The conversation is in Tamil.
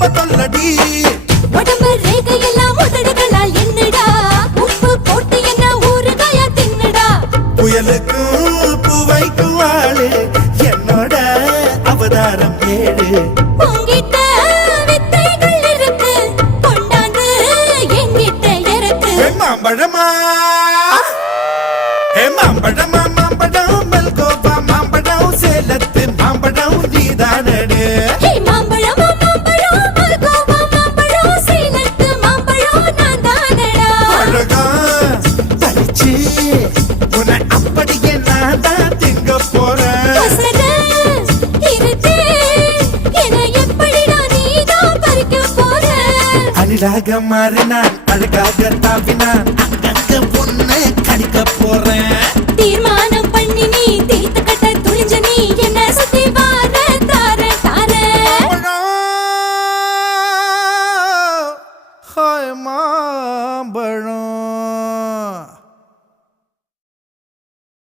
ரொம்ப தொல்லடி உடம்பு ரேகையெல்லாம் உதடுகளால் என்னடா உப்பு போட்டு என்ன ஊறுகாயா தின்னுடா புயலுக்கும் பூவைக்கும் ஆளு என்னோட அவதாரம் ஏழு உங்கிட்ட வித்தைகள் இருக்கு கொண்டாந்து எங்கிட்ட இருக்கு மாம்பழமா மாம்பழமா மாம்பழம் மல்கோவா மாம்பழம் சேலத்து மாம்பழம் நீதானே மாம்பழம் மாம்பழம் மல்கோவா மாம்பழம் சேலத்து மாம்பழம் நான் தானடா அழகா பறிச்சு உன்னை அப்படியே நான் தான் திங்க போறேன் அழகாக மாறினான் அழகாக தாவினான் அங்கங்க பொண்ணு கடிக்க போறேன் தீர்மானம் பண்ணி நீ தீர்த்து கட்ட துணிஞ்ச நீ என்ன சுத்தி வார தார தார ஹாய் மா